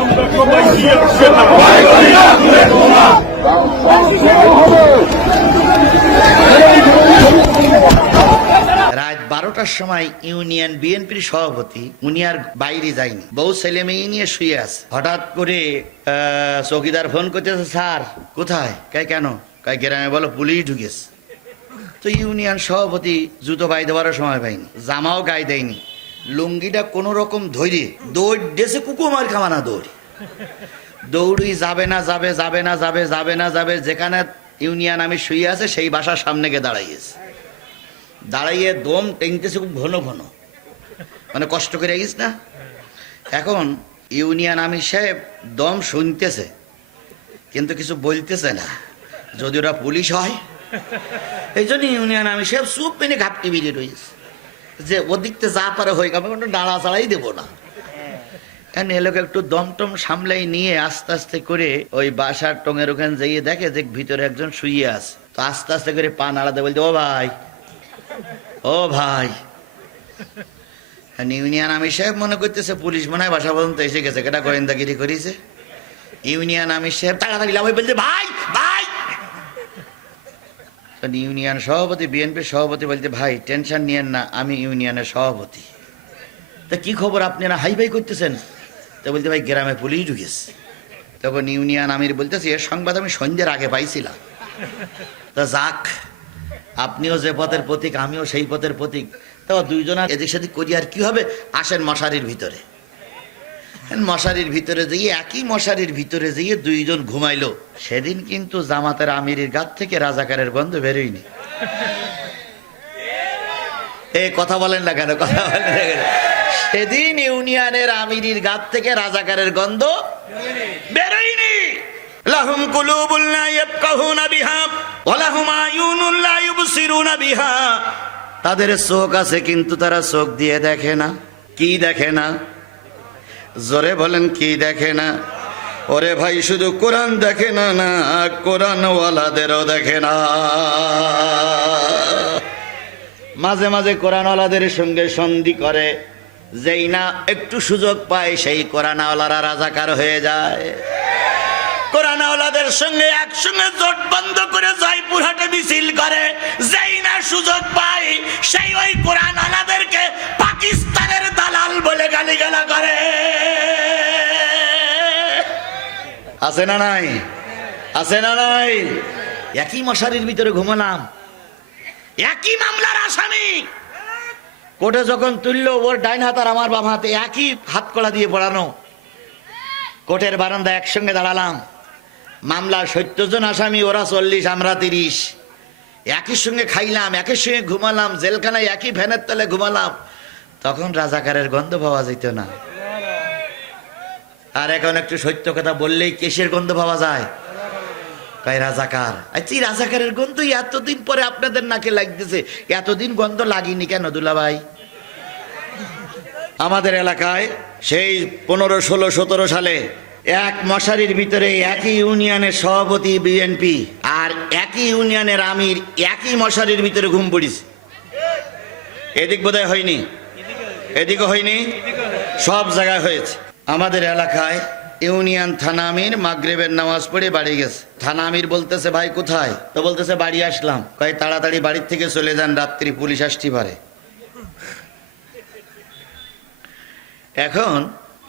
আমরা সবাই সেনা রাত 12টার সময় ইউনিয়ন বিএনপির সভাপতি উনি আর বাইরে যায়নি, বউ ছেলে মেয়ে নিয়ে শুয়ে আছে। হঠাৎ করে চৌকিদার ফোন করতেছে, স্যার কোথায়? কেন? গ্রামে বলো পুলিশ ঢুকেছে। তো ইউনিয়ন সভাপতি জুতো গায়ে দেওয়ারও সময় পায়নি, জামাও গায়ে দেয়নি, লুঙ্গিটা কোন রকম ধরে দৌড় দিয়েছে, কুকুমার খামানা দৌড়ি যাবে, যেখানে ইউনিয়ন আমি শুয়ে আছে সেই বাসার সামনে গিয়ে দাঁড়াইয়ে দম টেনতেছে খুব ঘন ঘন, মানে কষ্ট করে গিস না। এখন ইউনিয়ন আমি সাহেব দম শুনতেছে কিন্তু কিছু বলতেছে না, যদি ওরা পুলিশ হয়। এই জন্য ইউনিয়ন আমি সাহেব চুপ মেনে ঘাপটি বেরিয়ে রয়েছে যে ওদিকতে যা পারে হয়ে গেল, কোনো নাড়া চাড়াই দেবো না। এলোকে একটু দমটম সামলাই নিয়ে আস্তে আস্তে করে ওই বাসার টঙের ওখানে যাইয়ে দেখে যে ভিতরে একজন শুয়ে আছে। তো আস্তে আস্তে করে পা নাড়াতে বলতে, ও ভাই। ইউনিয়ন আমি সাহেব মনে করতেছে পুলিশ মনে হয় বাসা পর্যন্ত এসে গেছে, কেটা গোয়েন্দাগিরি করেছে। ইউনিয়ন আমি সাহেব তাড়াতাড়ি লাভ বলছে, ভাই। ইউনিয়ন সভাপতি বিএনপির সভাপতি বলতে, ভাই টেনশন নিয়েন না, আমি ইউনিয়নের সভাপতি। তা কি খবর, আপনারা হাই ফাই করতেছেন? তো বলতে, ভাই গ্রামে পুলিশ ঢুকেছে। তখন ইউনিয়ন আমির বলতেছে, এর সংবাদ আমি সন্ধ্যের আগে পাইছিলাম। তা যাক, আপনিও যে পথের প্রতীক আমিও সেই পথের প্রতীক, তো দুইজনা এদিক সেদিক করি আর কি হবে, আসেন মশারির ভিতরে। মশারির ভিতরে যেয়ে একই মশারির ভিতরে যেয়ে দুইজন ঘুমাইলো। সেদিন কিন্তু জামাতের আমিরের গাত থেকে রাজাকারের গন্ধ বেরোয়নি। এই কথা বলেন না কেন, কথা বলেন না কেন? সেদিন ইউনিয়নের আমিরের গাত থেকে রাজাকারের গন্ধ বেরোয়নি। লাহুম কুলুবুন লা ইয়াফকাহুনা বিহা ওয়া লাহুম আয়ুনুন লা ইউবসিরুনা বিহা। তাদের চোখ আছে কিন্তু তারা চোখ দিয়ে দেখে না। কি দেখে না? জোরে বলেন, কি দেখে না? ওরে ভাই, শুধু কোরআন দেখে না, কোরআনওয়ালাদেরও দেখে না। মাঝে মাঝে কোরআনওয়ালাদের সঙ্গে সন্ধি করে, যেই না একটু সুযোগ পায় সেই কোরআনওয়ালারা রাজাকার হয়ে যায়। কোরআনওয়ালাদের সঙ্গে একসঙ্গে জোট বন্ধ করে জয়পুরহাটে মিছিল করে, যেই না সুযোগ পায় সেই ওই কোরআনওয়ালাদেরকে পাকিস্তানের দালাল বলে গালিগালা করে। আছে না নাই? আছে না নাই? একই মশারির ভিতরে ঘুমালাম, একই মামলার আসামি। কোর্টে যখন তুললো, ওর ডাইন হাত আর আমার বাম হাতে একই হাত কড়া দিয়ে পড়ানো। কোর্টের বারান্দায় একসঙ্গে দাঁড়ালাম। মামলার 70 জন আসামি, ওরা 40, আমরা 30। একই সঙ্গে খাইলাম, একই সঙ্গে ঘুমালাম, জেলখানায় একই ফ্যানের তলে ঘুমালাম। তখন রাজাকারের গন্ধ পাওয়া যেত না। আর এখন একটু সত্য কথা বললেই কেশের গন্ধ পাওয়া যায়। তাই রাজাকার, আচ্ছা এই রাজাকারের গন্ধই এতদিন পরে আপনাদের নাকে লাগতেছে, এতদিন গন্ধ লাগেনি কেন দুলাভাই? আমাদের এলাকায় সেই 15, 16, 17 সালে এক মশারির ভিতরে একই ইউনিয়নের সভাপতি বিএনপি আর একই ইউনিয়নের আমির একই মশারির ভিতরে ঘুম পড়িছে। এদিক বোধহয় হয়নি, এদিকে হয়নি, সব জায়গায় হয়েছে। আমাদের এলাকায় ইউনিয়ন থানা আমির মাগরিবের নামাজ পড়ে বাড়ি গেছে। থানা আমির বলতেছে, ভাই কোথায়? তো বলতেছে, বাড়ি আসলাম। কয় তাড়াতাড়ি বাড়ির থেকে চলে যান, রাত্রি পুলিশ আসতে পারে। এখন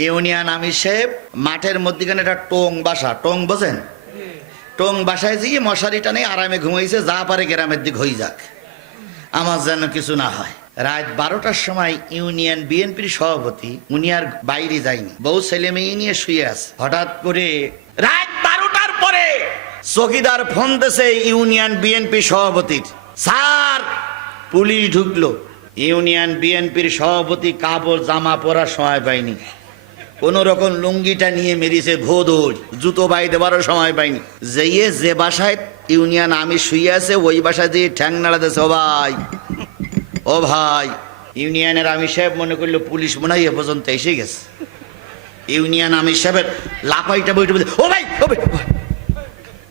ইউনিয়ন আমির সাহেব মাঠের মধ্যখানে একটা টোং বাসা, টোং বোঝেন? টোং বাসায় যেয়ে মশারি টানে আরামে ঘুমাইছে, যা পারে গ্রামের দিক হয়ে যাক, আমার যেন কিছু না হয়। রাত 12টার সময় ইউনিয়ন বিএনপির সভাপতি উনি আর বাইরে যায়নি, বউ ছেলে মেয়ে নিয়ে শুয়ে আছে। হঠাৎ করে রাত 12টার পরে চৌকিদার ফোন দিয়েছে ইউনিয়ন বিএনপি সভাপতির, স্যার পুলিশ ঢুকলো। ইউনিয়ন বিএনপির সভাপতি কাপড় জামা পরার সময় পায়নি, কোন রকম লুঙ্গিটা নিয়ে মেরিছে ভোদর, জুতো বাই দেবারও সময় পায়নি। যেয়ে যে বাসায় ইউনিয়ন আমি শুয়ে আছে ওই বাসায় দিয়ে ঠ্যাং নাড়া দিয়েছে, ও ভাই। ইউনিয়নের আমির সাহেব মনে করলো পুলিশ মনে হয় এ পর্যন্ত এসে গেছে। ইউনিয়ন আমির সাহেবের লাফাইটা বইটা বলছে, ও ভাই।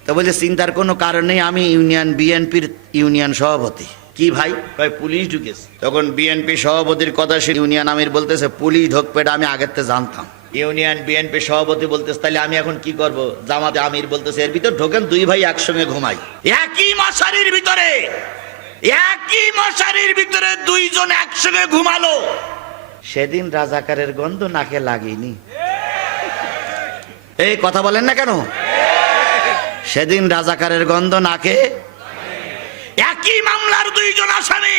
তো বলছে, চিন্তার কোনো কারণ নেই, আমি ইউনিয়ন বিএনপির ইউনিয়ন সভাপতি। কি ভাই? ভাই পুলিশ ঢুকেছে। তখন বিএনপি সভাপতির কথা শুনে ইউনিয়ন আমির বলতেছে, পুলিশ ঢুকবে আমি আগের থেকে জানতাম। ইউনিয়ন বিএনপি সভাপতি বলতেছে তাহলে আমি এখন কি করব? জামাতে আমির বলতেছে এর ভিতর ঢোকেন, দুই ভাই একসঙ্গে ঘুমাই একই মশারির ভিতরে। একই মশারির ভিতরে দুইজন একসঙ্গে ঘুমালো। সেদিন রাজাকারের গন্ধ নাকে লাগেনি। এই কথা বলেন না কেন? সেদিন রাজাকারের গন্ধ নাকে। একই মামলার দুইজন আসামি,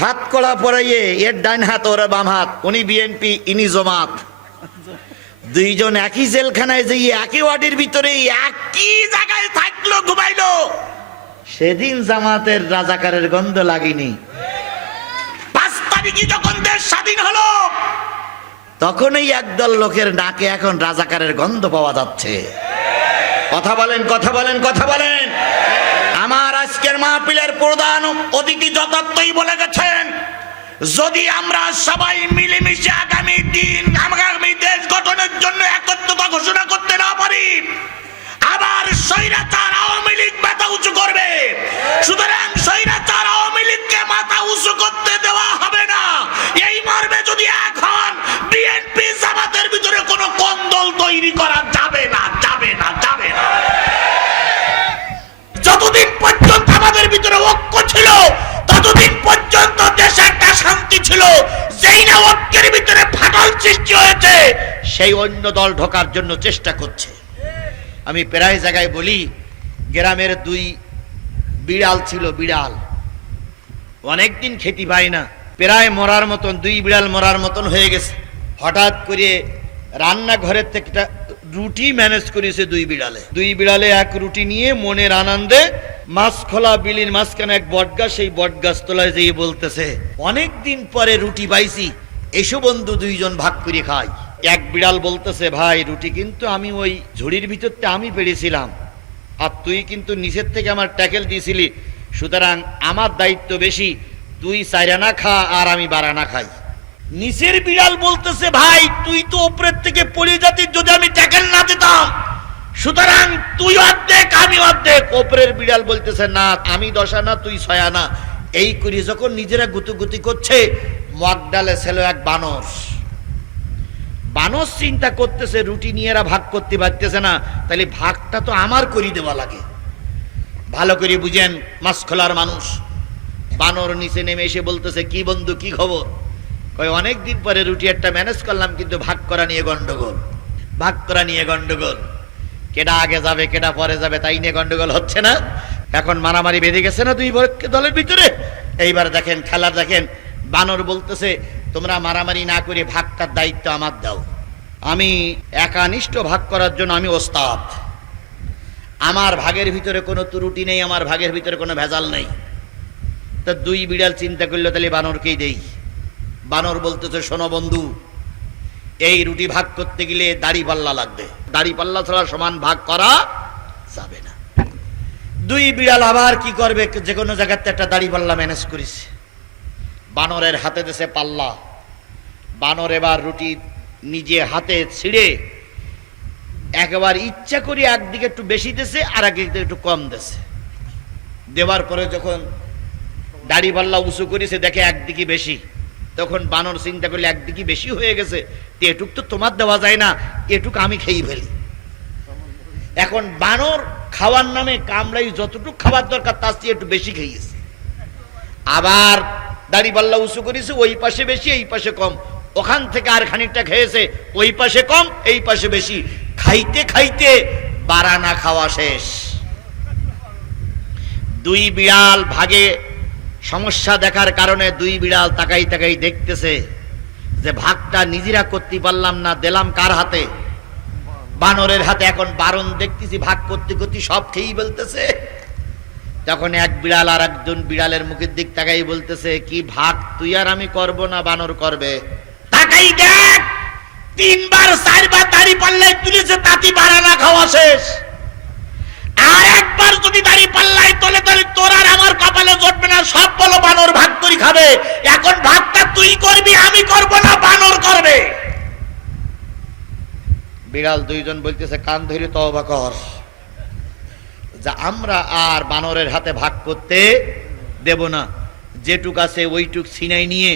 হাত কড়া পরাইয়ে, এর ডাইন হাত ওর বাম হাত, উনি বিএনপি ইনি জামাত, দুইজন একই জেলখানায় যেয়ে একই ওয়ার্ডের ভিতরে একই জায়গায় থাকলো, ঘুমাইলো। সেদিন জামাতের রাজাকারের গন্ধ লাগেনি। 5 তারিখে যখন দেশ স্বাধীন হলো তখনই একদল লোকের নাকে এখন রাজাকারের গন্ধ পাওয়া যাচ্ছে। কথা বলেন, কথা বলেন, কথা বলেন। আমার আজকের মাহফিলের প্রধান অতিথি যথার্থই বলে গেছেন, যদি আমরা সবাই মিলেমিশে আগামী দিন আগামী দেশ গঠনের জন্য একত্রতা ঘোষণা করতে না পারি, আবার স্বৈরাচার আওয়ামী লীগ মাথা উঁচু করবে। সুতরাং স্বৈরাচার আওয়ামী লীগকে মাথা উঁচু করতে দেওয়া হবে না। এই মর্মে যদি এখন বিএনপি জামাতের ভিতরে কোনো কোন্দল তৈরি করা যাবে না, যাবে না, যাবে না। যতদিন পর্যন্ত আমাদের ভিতরে ঐক্য ছিল ততদিন পর্যন্ত দেশে একটা শান্তি ছিল। যেই না ঐক্যের ভিতরে ফাটল সৃষ্টি হয়েছে, সেই অন্য দল ঢোকার জন্য চেষ্টা করছে। আমি প্রায় জায়গায় বলি, গ্রামের 2 বিড়াল ছিল, বিড়াল অনেকদিন খেতে পায় না, প্রায় মরার মতন, 2 বিড়াল মরার মতন হয়ে গেছে। হঠাৎ করে রান্নাঘরের থেকে একটা রুটি ম্যানেজ করেছে 2 বিড়ালে। 2 বিড়ালে এক রুটি নিয়ে মনের আনন্দে মাছখোলা বিলির মাঝখানে এক বটগাছ, সেই বটগাছ তলায় যেয়ে বলতেছে, অনেকদিন পরে রুটি পাইছি, এসো বন্ধু 2 জন ভাগ করে খাই। এক বিড়াল বলতেছে, ভাই রুটি কিন্তু আমি ওই ঝুড়ির ভিতরতে আমি পেড়েছিলাম, আর তুই কিন্তু নিচের থেকে আমার ট্যাকেল দিয়েছিলি, সুতরাং আমার দায়িত্ব বেশি, তুই 4 আনা খা আর আমি 12 আনা খাই। নিচের বিড়াল বলতেছে, ভাই তুই তো উপরের থেকে পড়ে যাতি, যদি আমি ট্যাকেল না দিতাম, সুতরাং তুই অর্ধেক আমি অর্ধেক। উপরের বিড়াল বলতেছে, না আমি 10 আনা তুই 6 আনা। এই করি যখন নিজেরা গুতুগুতি করছে, মগডালে ছিল এক বানর। বানর চিন্তা করতেছে, রুটি নিয়ে এরা ভাগ করতে পারতেছে না, তাহলে ভাগটা তো আমার করে দেওয়া লাগে। ভালো করে বুঝেন মাছখোলার মানুষ। বানর নিচে নেমে এসে বলতেছে, কি বন্ধু কি খবর? কয় অনেকদিন পরে রুটি একটা ম্যানেজ করলাম, কিন্তু ভাগ করা নিয়ে গন্ডগোল, ভাগ করা নিয়ে গন্ডগোল। কেডা আগে যাবে কেডা পরে যাবে তাই নিয়ে গন্ডগোল হচ্ছে না? এখন মারামারি বেঁধে গেছে না 2 দলের ভিতরে। এইবার দেখেন খেলা, দেখেন বানর বলতেছে, তোমরা মারামারি না করে ভাগটার দায়িত্ব আমার দাও, আমি একানিষ্ঠ ভাগ করার জন্য আমি ওস্তাদ। আমার ভাগের ভিতরে কোনো ত্রুটি নেই, আমার ভাগের ভিতরে কোনো ভেজাল নেই। তো 2 বিড়াল চিন্তা করলো, তাহলে বানরকেই দেই। বানর বলতেছে, শোনো বন্ধু, এই রুটি ভাগ করতে গেলে দাড়ি পাল্লা লাগবে, দাড়ি পাল্লা ছাড়া সমান ভাগ করা যাবে না। 2 বিড়াল আবার কি করবে, যে কোনো জায়গাতে একটা দাড়ি পাল্লা ম্যানেজ করেছে। বানরের হাতে দেশে পাল্লা, বানর এবার রুটি নিজে হাতে ছিঁড়ে একবার ইচ্ছা করে একদিকে একটু বেশি দেশে আর একদিকে একটু কম দেশে। দেওয়ার পরে যখন দাড়ি পাল্লা উঁচু করেছে, দেখে একদিকে বেশি, তখন বানর চিন্তা করলে একদিকে বেশি হয়ে গেছে, এটুক তো তোমার দেওয়া যায় না, এটুক আমি খেয়ে ফেলি। এখন বানর খাওয়ার নামে কামড়াই যতটুক খাবার দরকার তার চেয়ে একটু বেশি খেয়েছে। আবার দাড়ি পাল্লা উঁচু করেছে, ওই পাশে বেশি এই পাশে কম, ওখান থেকে আর খানিকটা খেয়েছে, ওই পাশে কম এই পাশে বেশি, খাইতে খাইতে 12 আনা খাওয়া শেষ। 2 বিড়াল ভাগে সমস্যা দেখার কারণে 2 বিড়াল তাকাই তাকাই দেখতেছে যে ভাগটা নিজেরা করতে পারলাম না, দিলাম কার হাতে? বানরের হাতে। এখন বারণ দেখতেছি ভাগ করতে করতে সব খেয়েই বলতেছে। তখন এক বিড়াল আর একজন বিড়ালের মুখের দিক তাকাই বলতেছে, কি ভাগ তুই আর আমি করব না বানর করবে? তাকাই দেখ, 3 বার 4 বার দাড়ি পাল্লাই তুলেছে, তাতে 12 আনা খাওয়া শেষ। আর একবার যদি দাড়ি পাল্লাই তোলে তাহলে তোর আর আমার কপালে জুটবে না, সব বলো বানর ভাগ করে খাবে। এখন ভাগটা তুই করবি, আমি করব না, বানর করবে। বিড়াল 2 জন বলতেছে, কান ধরে তওবা কর, যা আমরা আর বানরের হাতে ভাগ করতে দেব না, যেটুক আছে ওইটুক ছিনাই নিয়ে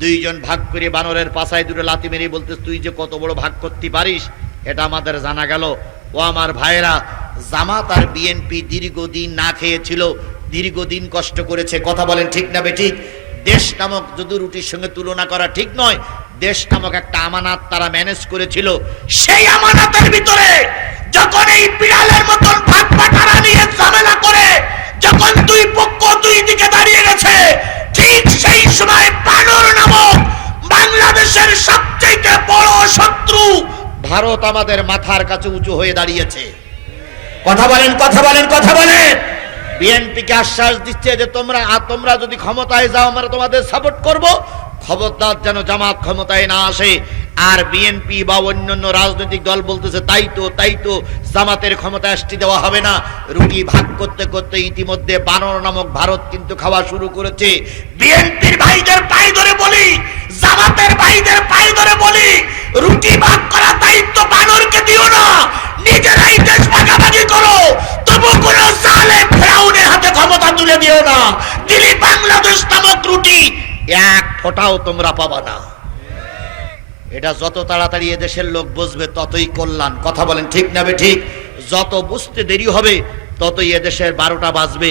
দুইজন ভাগ করে বানরের পাছায় দুটো লাথি মেরে বলতে, তুই যে কত বড় ভাগ করতে পারিস এটা আমাদের জানা গেল। ও আমার ভাইরা, জামাত আর বিএনপি দীর্ঘদিন না খেয়েছিল, দীর্ঘদিন কষ্ট করেছে। কথা বলেন ঠিক না বেঠিক? দেশ নামক যদি রুটির সঙ্গে তুলনা করা ঠিক নয়, দেশ নামক একটা আমানত তারা ম্যানেজ করেছিল। সেই আমানতের ভিতরে যখন এই বিড়ালের মতন ভাগ বাটারা নিয়ে ঝামেলা করে যখন দুই পক্ষ দুই দিকে দাঁড়িয়ে গেছে, ঠিক সেই সময় বানর নামক বাংলাদেশের সবচেয়ে বড় শত্রু ভারত আমাদের মাথার কাছে উঁচু হয়ে দাঁড়িয়েছে। কথা বলেন, কথা বলেন, কথা বলেন। বিএনপিকে আশ্বাস দিচ্ছে যে তোমরা যদি ক্ষমতায় যাও আমরা তোমাদের সাপোর্ট করব, খবরদার যেন জামাত ক্ষমতায় না আসে। আর বিএনপি বা অন্যান্য রাজনৈতিক দল বলতেছে তাই তো জামাতের ক্ষমতায় আসতে দেওয়া হবে না। রুটি ভাগ করতে করতে ইতিমধ্যে বানর নামক ভারত কিন্তু খাওয়া শুরু করেছে। বিএনপির ভাইদের পায়ে ধরে বলি, জামাতের ভাইদের পায়ে ধরে বলি, রুটি ভাগ করার দায়িত্ব বানরকে দিও না, নিজেরাই দেশ ভাগাভাগি করো। তবু কোন জালেম ফেরাউনের হাতে ক্ষমতা তুলে দিও না। দিলি বাংলাদেশ নামক রুটি এক ফোঁটাও তোমরা পাবা না। এটা যত তাড়াতাড়ি এদেশের লোক বুঝবে ততই কল্যাণ। কথা বলেন ঠিক না বে ঠিক? যত বুঝতে দেরি হবে ততই এদেশের 12টা বাজবে।